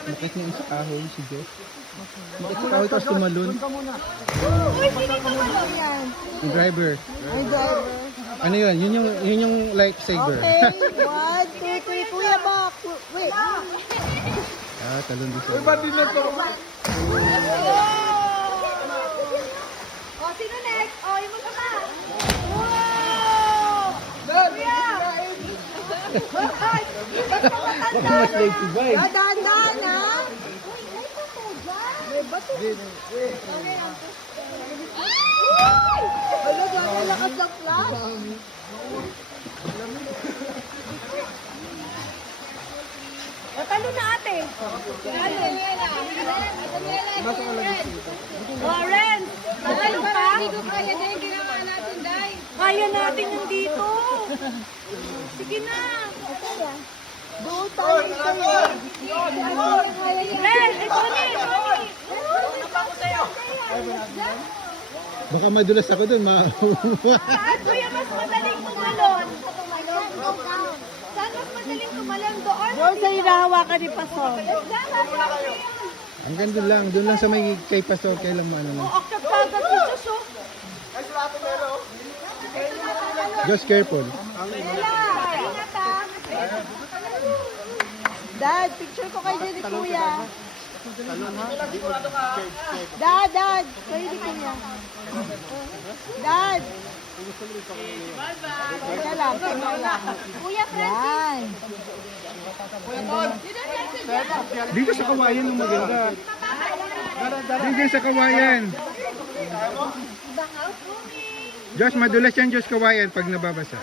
Bakit niya sa kahoy si Jeff? Bakit sa kahoy tapos tumalon? Uy, sino tumalong yan? Yung driver. Ay, driver. Ano yun? Yun yung lifesaver. Okay, 1, 2, 3, kuya ba? Wait. Talon din siya. Oh, sino next? Oh, yung magkama. Wow! Kuya! Baka mas late bike. Dahan-dahan, ha? May bato dyan. May bato. Ay! Ano dyan? Ang lakas ng flash. Talo na ate. Talo. Oh, Ren. Talo pa? Hindi ko kaya na yung ginawa natin, Day. Kaya natin yung dito. Sige na. Doon tayo sa'yo. Ren, ito ni. Baka madulas ako dun. Saan kuya mas madaling tumalon? Saan mas madaling tumalon doon? Doon sa hinahawakan ni Pastor. Hanggang dun lang. Dun lang sa may kay Pastor. Kailang mo ano lang. Akap kagat dito, so. Just careful. Lela, ingat ha. Dad, picture ko kay Jenny Kuya. Dad, kayo ni Kuya. Dad. Teka lang, Kuya Francis. Yan. Dito sa kawayan yung maganda. Dito sa kawayan. Diyos, madulas yan Diyos kawayan pag nababasa.